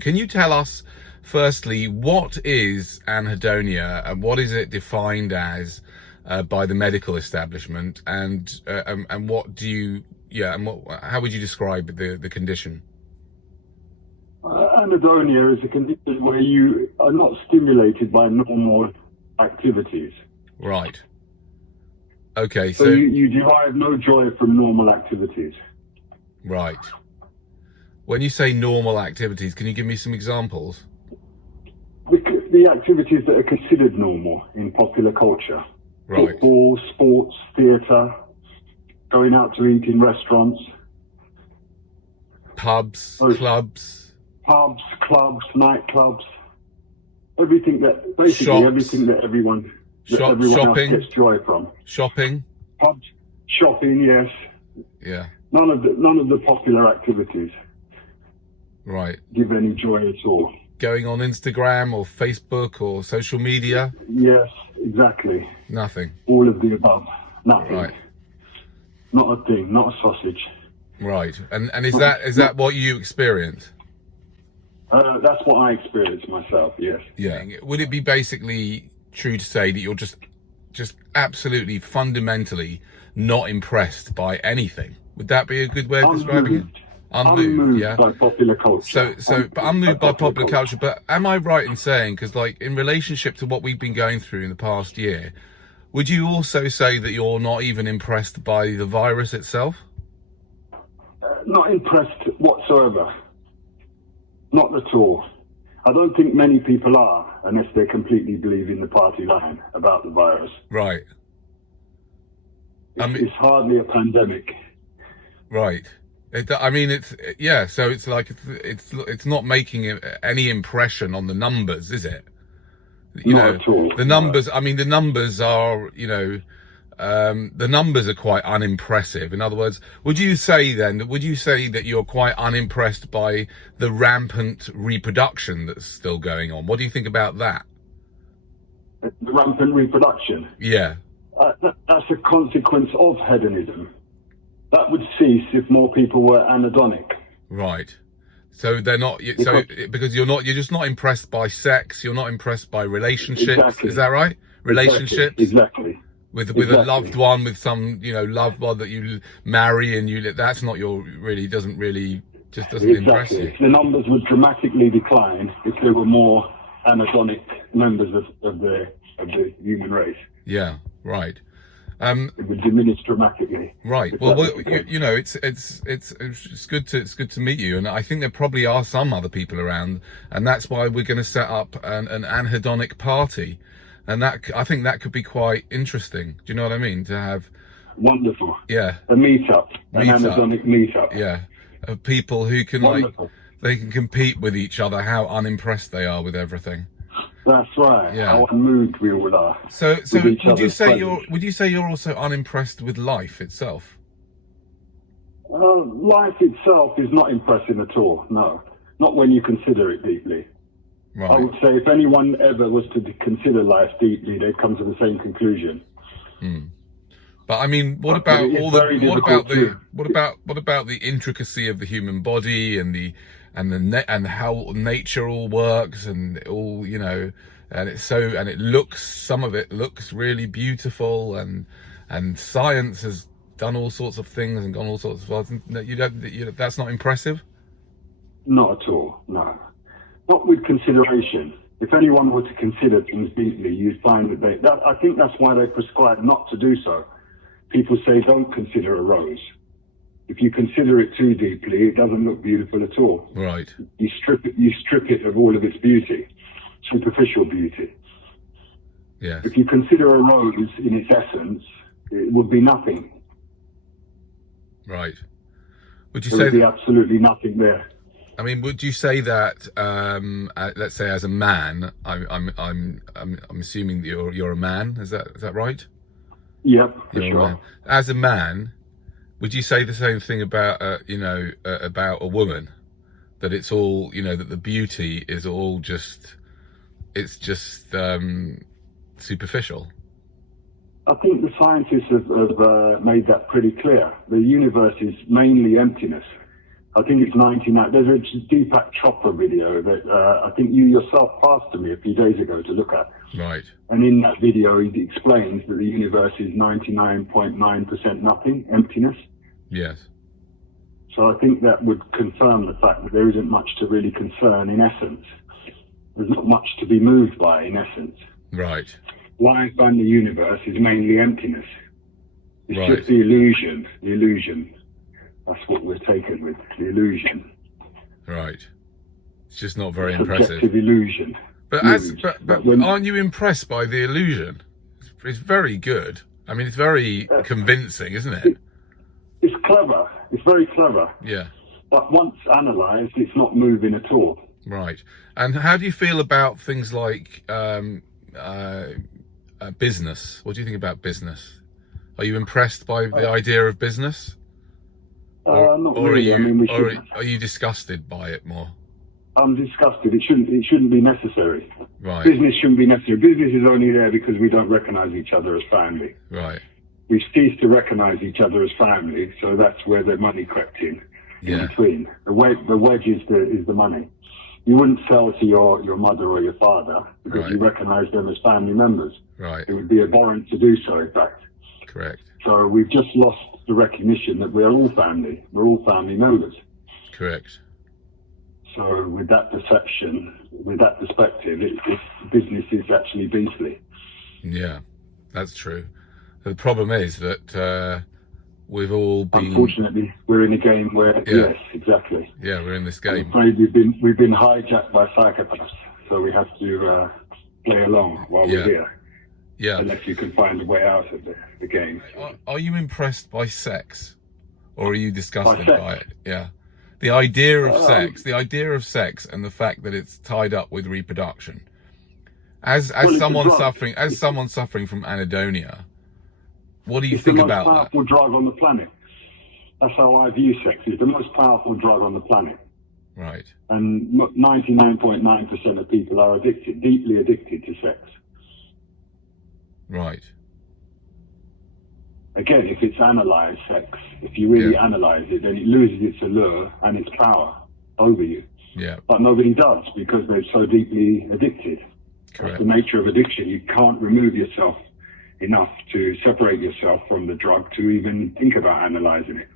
Can you tell us, firstly, what is anhedonia and what is it defined as by the medical establishment, and what do you, how would you describe the condition? Anhedonia is a condition where you are not stimulated by normal activities. Right. Okay. So you derive no joy from normal activities. Right. When you say normal activities, can you give me some examples? The activities that are considered normal in popular culture. Right. Football, sports, theatre, going out to eat in restaurants. Pubs, clubs, nightclubs. Everything that, basically shops, everything that everyone shopping, else gets joy from. Shopping. Pubs, shopping, yes. Yeah. None of the popular activities. Right. Give any joy at all. Going on Instagram or Facebook or social media? Yes, exactly. Nothing. All of the above. Nothing. Right. Not a thing, not a sausage. Right. And is that what you experience? That's what I experience myself, yes. Yeah. Would it be basically true to say that you're just absolutely fundamentally not impressed by anything? Would that be a good way of describing it? Unmoved, yeah. By popular culture. But unmoved by popular culture. But am I right in saying, because like in relationship to what we've been going through in the past year, would you also say that you're not even impressed by the virus itself? Not impressed whatsoever. Not at all. I don't think many people are, unless they completely believe in the party line about the virus. Right. It's hardly a pandemic. Right. So it's like it's not making any impression on the numbers, is it? Not at all. The numbers. I mean, the numbers are, the numbers are quite unimpressive. In other words, would you say that you're quite unimpressed by the rampant reproduction that's still going on? What do you think about that? The rampant reproduction? Yeah. That's a consequence of hedonism. That would cease if more people were anhedonic. Right. So they're not. Because you're just not impressed by sex. You're not impressed by relationships. Exactly. Is that right? Relationships. Exactly. With a loved one, with some loved one that you marry, and that's not doesn't impress you. The numbers would dramatically decline if there were more anhedonic members of the human race. Yeah. Right. It would diminish dramatically. Right. Well, it's good to meet you, and I think there probably are some other people around, and that's why we're going to set up an anhedonic party, and I think that could be quite interesting. Do you know what I mean? To have wonderful. Yeah. A meetup, an anhedonic meetup. Yeah. Of people who can they can compete with each other, how unimpressed they are with everything. That's right. Yeah. How unmoved we all are. So would you say you're also unimpressed with life itself? Life itself is not impressive at all. No, not when you consider it deeply. Right. I would say if anyone ever was to consider life deeply, they'd come to the same conclusion. But I mean, what about the intricacy of the human body and how nature all works and all, and some of it looks really beautiful, and science has done all sorts of things and gone all sorts of paths. That's not impressive? Not at all, no. Not with consideration. If anyone were to consider things deeply, you'd find that I think that's why they prescribe not to do so. People say don't consider a rose. If you consider it too deeply, it doesn't look beautiful at all. Right. You strip it of all of its beauty, superficial beauty. Yeah. If you consider a rose in its essence, it would be nothing. Right. Would you there say would be absolutely nothing there? I mean, would you say that, let's say, as a man, I'm assuming that you're a man. Is that right? Yep, for sure. As a man, would you say the same thing about about a woman? That it's all that the beauty is all just superficial? I think the scientists have made that pretty clear. The universe is mainly emptiness. I think it's 99. There's a Deepak Chopra video that I think you yourself passed to me a few days ago to look at. Right. And in that video, he explains that the universe is 99.9% nothing, emptiness. Yes. So I think that would confirm the fact that there isn't much to really concern in essence. There's not much to be moved by in essence. Right. Life and the universe is mainly emptiness. It's Right. just the illusion. The illusion. That's what we're taken with, the illusion. Right. It's just not very Subjective impressive. illusion. But aren't you impressed by the illusion? It's very good. I mean, it's very convincing, isn't it? It's clever. It's very clever. Yeah. But once analysed, it's not moving at all. Right. And how do you feel about things like business? What do you think about business? Are you impressed by the idea of business? Not really. Are you disgusted by it more? I'm disgusted. It shouldn't be necessary. Right. Business shouldn't be necessary. Business is only there because we don't recognise each other as family. Right. We've ceased to recognise each other as family, so that's where the money crept in between. The wedge is the money. You wouldn't sell to your mother or your father because you recognise them as family members. Right. It would be abhorrent to do so, in fact. Correct. So we've just lost the recognition that we're all family. We're all family members. Correct. So with that perception, with that perspective, business is actually beastly. Yeah, that's true. The problem is that we've all been... Unfortunately, we're in a game where, yes, exactly. Yeah, we're in this game. I'm afraid we've been hijacked by psychopaths, so we have to play along while we're here. Yeah. Unless you can find a way out of the game. Are you impressed by sex? Or are you disgusted by it? Yeah. The idea of sex and the fact that it's tied up with reproduction. As someone suffering from Anhedonia, what do you think about that? It's the most powerful drug on the planet. That's how I view sex. It's the most powerful drug on the planet. Right. And 99.9% of people are addicted, deeply addicted to sex. Right. Again, if it's analysed sex, if you really analyse it, then it loses its allure and its power over you. Yeah. But nobody does because they're so deeply addicted. Correct. That's the nature of addiction. You can't remove yourself enough to separate yourself from the drug to even think about analysing it.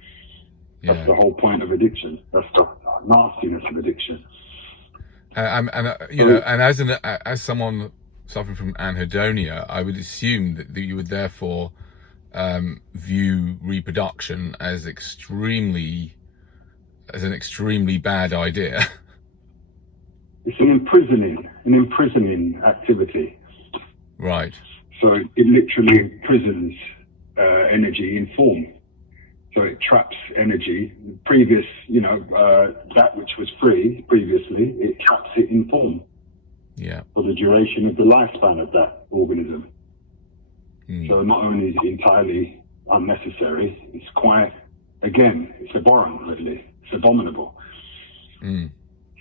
Yeah. That's the whole point of addiction. That's the nastiness of addiction. And as someone suffering from anhedonia, I would assume that you would therefore view reproduction as an extremely bad idea. It's an imprisoning activity. Right. So it literally imprisons energy in form. So it traps energy. Previous, that which was free previously, it traps it in form. Yeah. For the duration of the lifespan of that organism. So not only is it entirely unnecessary, it's quite, again, it's abhorrent, really. It's abominable. From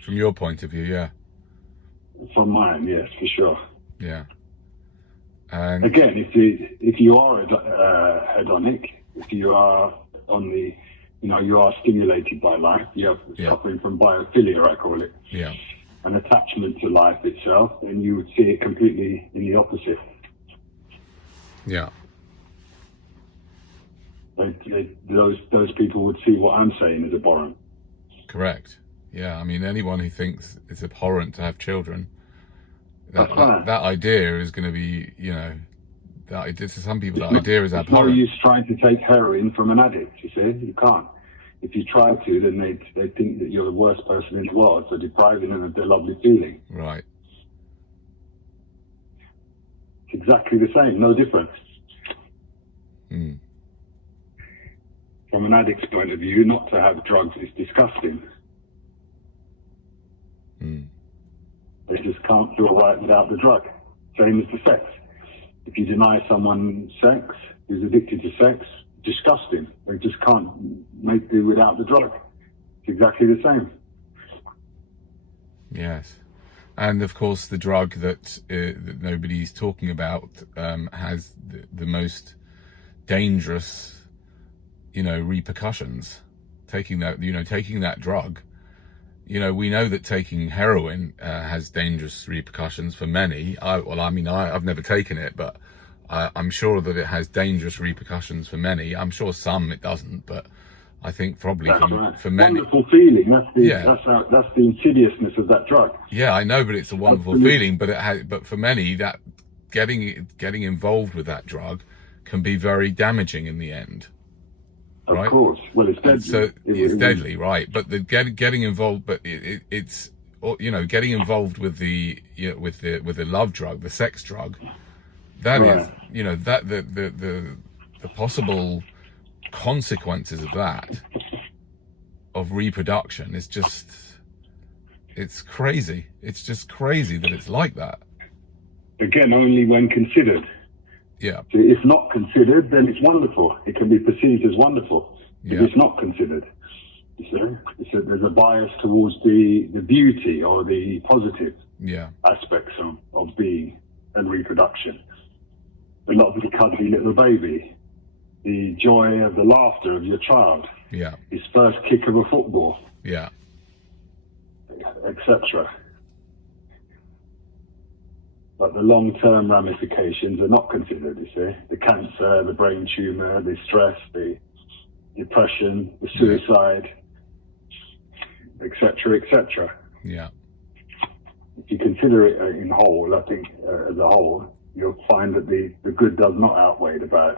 your point of view, yeah. From mine, yes, for sure. Yeah. And again, if you are hedonic, if you are on the, you are stimulated by life, you are suffering from biophilia, I call it. Yeah. An attachment to life itself, then you would see it completely in the opposite. Yeah. Those people would see what I'm saying as abhorrent. Correct. Yeah, I mean, anyone who thinks it's abhorrent to have children, that idea is going to be, to some people, that idea is abhorrent. It's no use trying to take heroin from an addict, you see. You can't. If you try to, then they think that you're the worst person in the world for depriving them of their lovely feeling. Right. It's exactly the same, no difference. From an addict's point of view, not to have drugs is disgusting. They just can't feel right without the drug. Same as the sex. If you deny someone sex, who's addicted to sex, disgusting. They just can't make do without the drug. It's exactly the same. Yes. And of course, the drug that nobody's talking about has the most dangerous, repercussions. taking that drug. We know that taking heroin has dangerous repercussions for many. I've never taken it, but I'm sure that it has dangerous repercussions for many. I'm sure some it doesn't, but I think probably for many. Wonderful feeling. That's the insidiousness of that drug. Yeah, I know, but it's a wonderful feeling. But for many, that getting involved with that drug can be very damaging in the end. Right? Of course. Well, it's deadly. So it's deadly, right? But the getting involved, but it's getting involved with the with the love drug, the sex drug. That is, that the possible consequences of that, of reproduction, is just, it's crazy. It's just crazy that it's like that. Again, only when considered. Yeah. So if not considered, then it's wonderful. It can be perceived as wonderful. If it's not considered, there's a bias towards the beauty or the positive aspects of being and reproduction. The love of the cuddly little baby, the joy of the laughter of your child, his first kick of a football, etc. But the long-term ramifications are not considered, you see. The cancer, the brain tumor, the stress, the depression, the suicide, etc., etc. Yeah. If you consider it in whole, I think, as a whole, you'll find that the good does not outweigh the bad.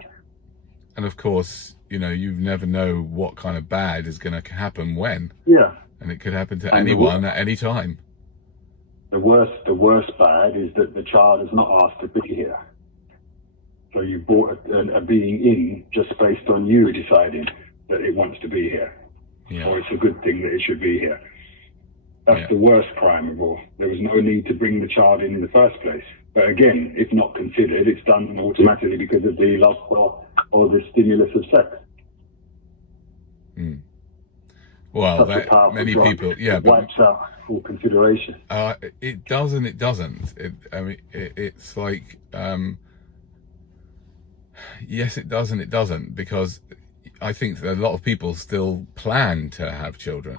And of course, you never know what kind of bad is going to happen when. Yeah. And it could happen to anyone at any time. The worst bad is that the child is not asked to be here. So you brought a being in just based on you deciding that it wants to be here. Or it's a good thing that it should be here. That's the worst crime of all. There was no need to bring the child in the first place. But again, if not considered, it's done automatically because of the lust or the stimulus of sex. Mm. Well, many people, it wipes out full consideration. It does and it doesn't. It's like, yes, it does and it doesn't, because I think that a lot of people still plan to have children.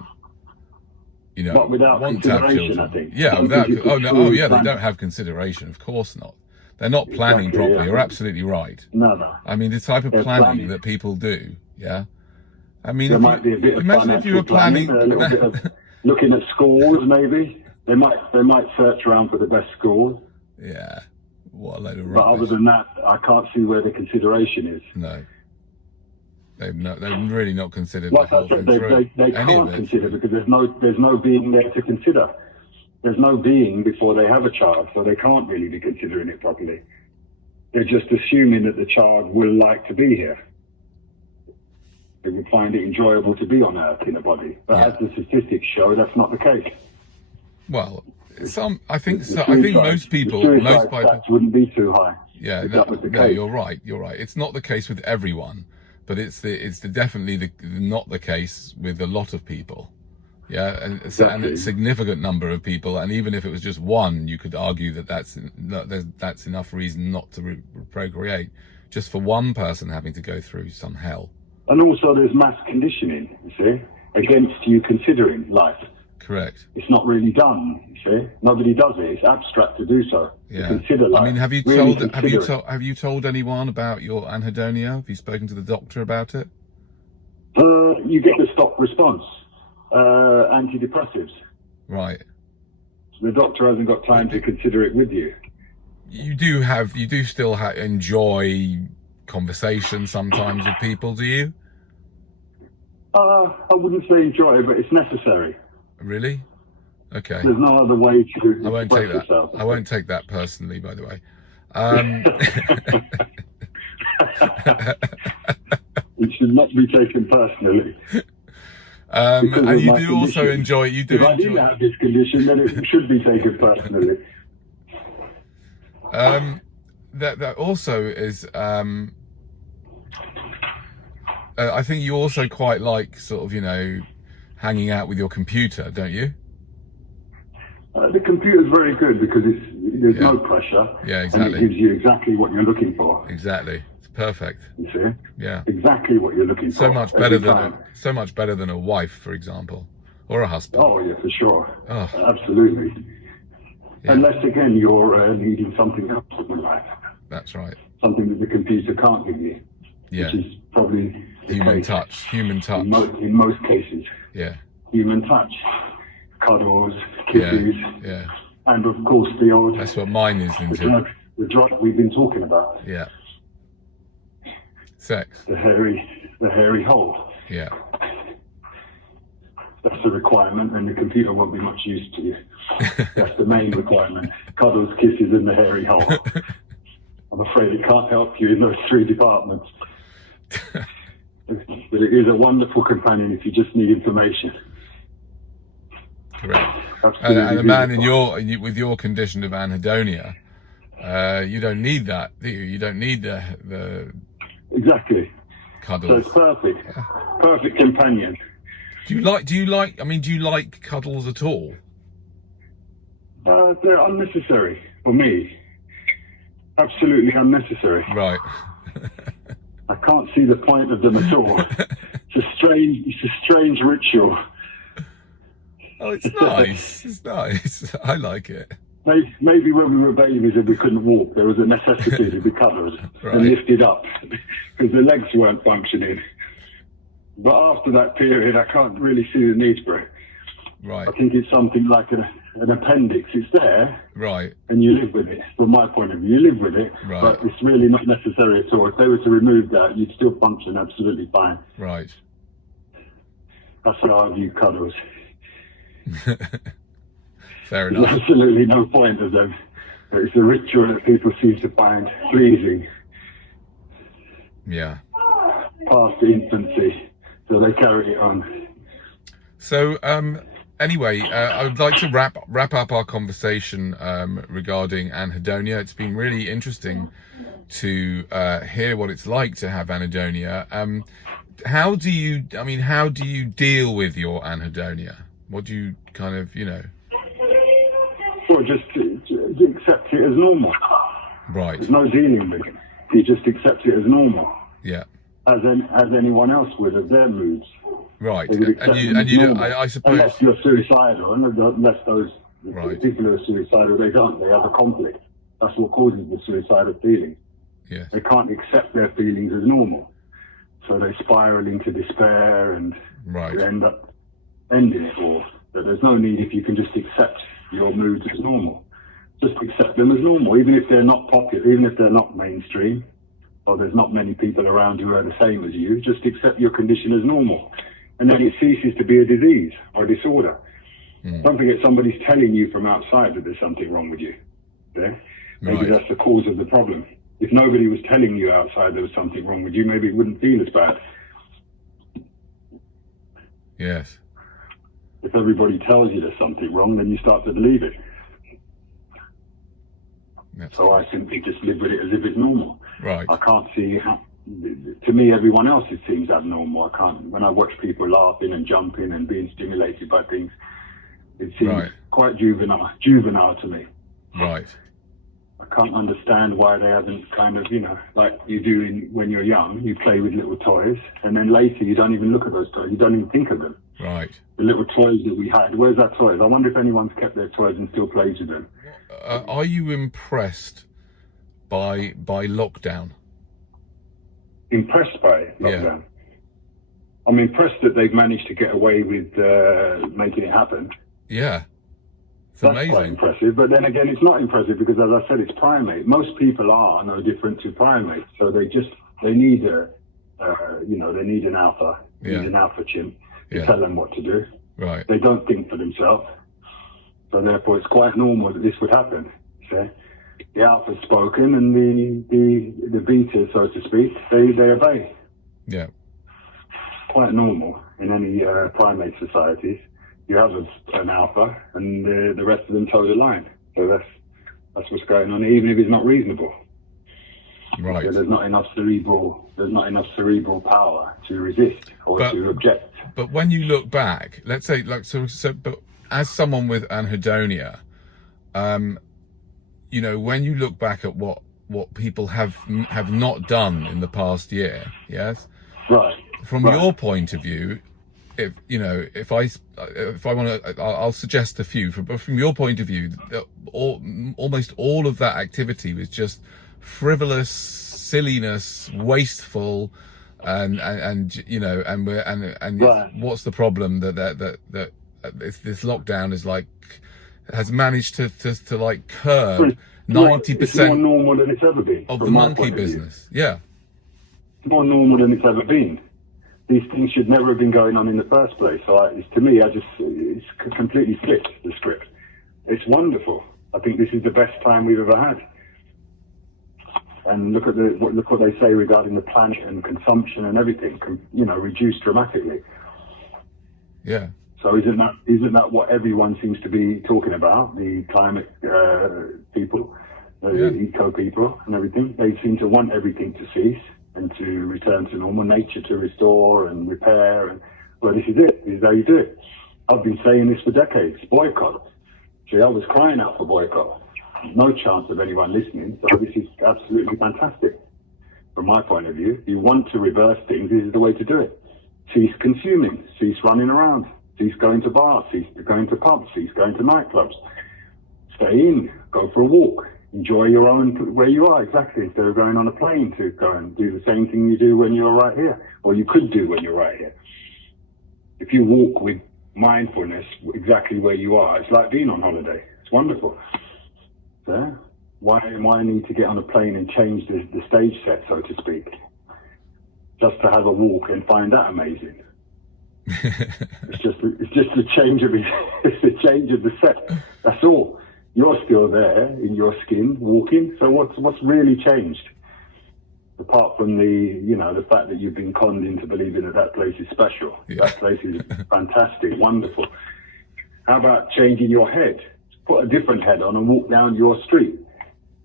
But without want to have children. I think. Yeah, they don't have consideration. Of course not. They're not planning properly. Yeah. You're absolutely right. No. I mean, the type of planning that people do. Yeah. I mean, there might be a bit of imagine if you were planning a little bit of looking at schools. Maybe they might search around for the best school. Yeah. What a load of rubbish. But other than that, I can't see where the consideration is. No. They've really not considered like the whole thing through. They can't consider because there's no being there to consider. There's no being before they have a child, so they can't really be considering it properly. They're just assuming that the child will like to be here. They would find it enjoyable to be on Earth in a body. But as the statistics show, that's not the case. Well, I think most people wouldn't be too high. Yeah, no, you're right. It's not the case with everyone. But it's definitely not the case with a lot of people, and it's a significant number of people. And even if it was just one, you could argue that's enough reason not to procreate, just for one person having to go through some hell. And also, there's mass conditioning, you see, against you considering life. Correct. It's not really done, you see. Nobody does it. It's abstract to do so. Yeah. To consider life. I mean, have you told anyone about your anhedonia? Have you spoken to the doctor about it? You get the stop response. Antidepressives. Right. The doctor hasn't got time to consider it with you. You do still enjoy conversation sometimes with people, do you? I wouldn't say enjoy, but it's necessary. Really? Okay. There's no other way to I won't take that. yourself. I won't take that personally, by the way. It should not be taken personally. And you do also enjoy. If I didn't have this condition, then it should be taken personally. That also is. I think you also quite like sort of hanging out with your computer, don't you? The computer's very good because there's no pressure. Yeah, exactly. And it gives you exactly what you're looking for. Exactly. It's Perfect. You see? Yeah. Exactly what you're looking for. So much better every than time. so much better than a wife, for example, or a husband. Oh, yeah, for sure. Oh. Absolutely. Yeah. Unless, again, you're needing something else in life. That's right. Something that the computer can't give you. Yeah. Which is probably the Human case touch. Human touch. in most cases. Yeah. Human touch. Cuddles, kisses, Yeah. and of course the old That's what mine is into. the drug we've been talking about. Yeah. Sex. The hairy hole. Yeah. That's the requirement, and the computer won't be much use to you. That's the main requirement. Cuddles, kisses, and the hairy hole. I'm afraid it can't help you in those three departments. But it is a wonderful companion if you just need information. Correct. Absolutely And a man beautiful. with your condition of anhedonia, you don't need that, do you? You don't need the Exactly. So cuddles. it's perfect. Perfect companion. Do you like cuddles at all? They're unnecessary for me. Absolutely unnecessary. Right. I can't see the point of them at all. It's a strange ritual. Oh, it's nice. It's nice. I like it. Maybe when we were babies and we couldn't walk, there was a necessity to be cuddled and lifted up because the legs weren't functioning. But after that period, I can't really see the need for it. Right. I think it's something like an appendix. It's there, Right. and you live with it. From my point of view, you live with it, Right. but it's really not necessary at all. If they were to remove that, you'd still function absolutely fine. Right. That's how I view cuddles. Fair There's enough. absolutely no point of them. But it's a ritual that people seem to find pleasing Yeah. past infancy, so they carry it on. So, anyway, I would like to wrap up our conversation regarding anhedonia. It's been really interesting to hear what it's like to have anhedonia. How do you deal with your anhedonia? What do you kind of, Or just to accept it as normal. Right. There's no dealing with it. You just accept it as normal, Yeah. as anyone else would of their moods. Right. They would accept them as normal. I suppose. Unless you're suicidal, and unless those Right. people who are suicidal, they have a conflict. That's what causes the suicidal feeling. Yeah. They can't accept their feelings as normal. So they spiral into despair and Right. they end up ending it all. But there's no need if you can just accept your moods as normal. Just accept them as normal, even if they're not popular, even if they're not mainstream, or there's not many people around who are the same as you. Just accept your condition as normal. And then it ceases to be a disease or a disorder. Don't forget somebody's telling you from outside that there's something wrong with you. Yeah? Maybe Right. that's the cause of the problem. If nobody was telling you outside there was something wrong with you, maybe it wouldn't feel as bad. Yes. If everybody tells you there's something wrong, then you start to believe it. That's So I simply just live with it as if it's normal. right. I can't see how, to me, everyone else it seems abnormal. I can't, when I watch people laughing and jumping and being stimulated by things, it seems Right. quite juvenile to me. Right. I can't understand why they haven't kind of, like you do when you're young, you play with little toys, and then later you don't even look at those toys, you don't even think of them. Right. The little toys that we had, where's that toys? I wonder if anyone's kept their toys and still plays with them. Are you impressed by lockdown? Impressed by lockdown. Yeah. I'm impressed that they've managed to get away with making it happen. Yeah. It's That's quite amazing. impressive, but then again, it's not impressive because, as I said, it's primate. Most people are no different to primates, so they need they need an alpha, Yeah. need an alpha chimp to Yeah. tell them what to do. Right. They don't think for themselves, so therefore, it's quite normal that this would happen. So the alpha's spoken, and the beta, so to speak, they obey. Yeah. Quite normal in any primate societies. You have an alpha, and the rest of them toe the line. So that's what's going on, even if it's not reasonable. Right. So there's not enough cerebral power to resist or But- to object. But when you look back, let's say, but as someone with anhedonia, when you look back at what what people have not done in the past year. Yes. Right. From your point of view, if I want to, I'll suggest a few. From your point of view, almost all of that activity was just frivolous, silliness, wasteful, and Right. what's the problem that this lockdown is like has managed to like curb 90% It's more normal than it's ever been of from the my monkey point of view. business. Yeah. It's more normal than it's ever been. These things should never have been going on in the first place. So to me, it's completely flipped the script. It's wonderful. I think this is the best time we've ever had. And look what they say regarding the planet and consumption and everything, reduced dramatically. Yeah. So isn't that what everyone seems to be talking about? The climate people, eco people, and everything. They seem to want everything to cease and to return to normal, nature to restore and repair. And well, this is it. This is how you do it. I've been saying this for decades. Boycott. I was crying out for boycott. No chance of anyone listening. So this is absolutely fantastic. From my point of view, if you want to reverse things, this is the way to do it. Cease consuming. Cease running around. Cease going to bars. Cease going to pubs. Cease going to nightclubs. Stay in. Go for a walk. Enjoy your own where you are, exactly, instead of going on a plane to go and do the same thing you do when you're right here, or you could do when you're right here. If you walk with mindfulness exactly where you are, it's like being on holiday. It's wonderful. So why need to get on a plane and change the stage set, so to speak, just to have a walk and find that amazing? It's just a change of the set. That's all. You're still there in your skin, walking. So what's really changed? Apart from the fact that you've been conned into believing that place is special. Yeah. That place is fantastic, wonderful. How about changing your head? Put a different head on and walk down your street.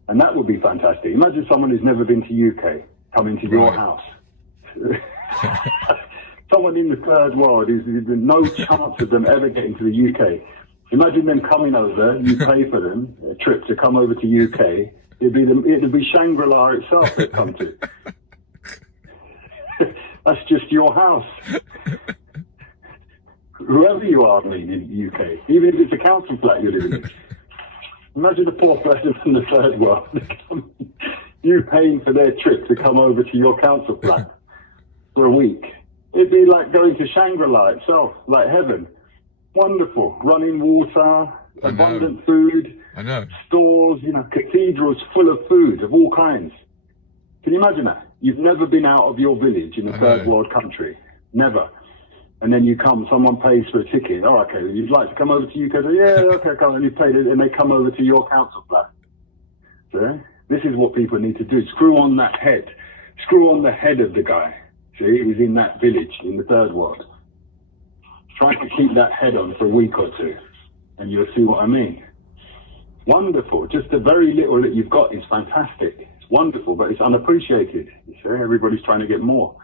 And that would be fantastic. Imagine someone who's never been to UK come into your house. Someone in the third world who's no chance of them ever getting to the UK. Imagine them coming over, you pay for them a trip to come over to UK. It'd be Shangri-La itself they'd come to. That's just your house. Whoever you are, in the UK, even if it's a council flat you're living in. Imagine the poor person from the third world, you paying for their trip to come over to your council flat for a week. It'd be like going to Shangri-La itself, like heaven. Wonderful. Running water, abundant food, stores, cathedrals full of food of all kinds. Can you imagine that? You've never been out of your village in a third world country. Never. And then someone pays for a ticket. Oh, okay, you'd like to come over to UK? Yeah, okay, come. And you pay it, and they come over to your council flat. So this is what people need to do. Screw on that head. Screw on the head of the guy. See, who's in that village in the third world. Try to keep that head on for a week or two, and you'll see what I mean. Wonderful. Just the very little that you've got is fantastic. It's wonderful, but it's unappreciated. You see, everybody's trying to get more.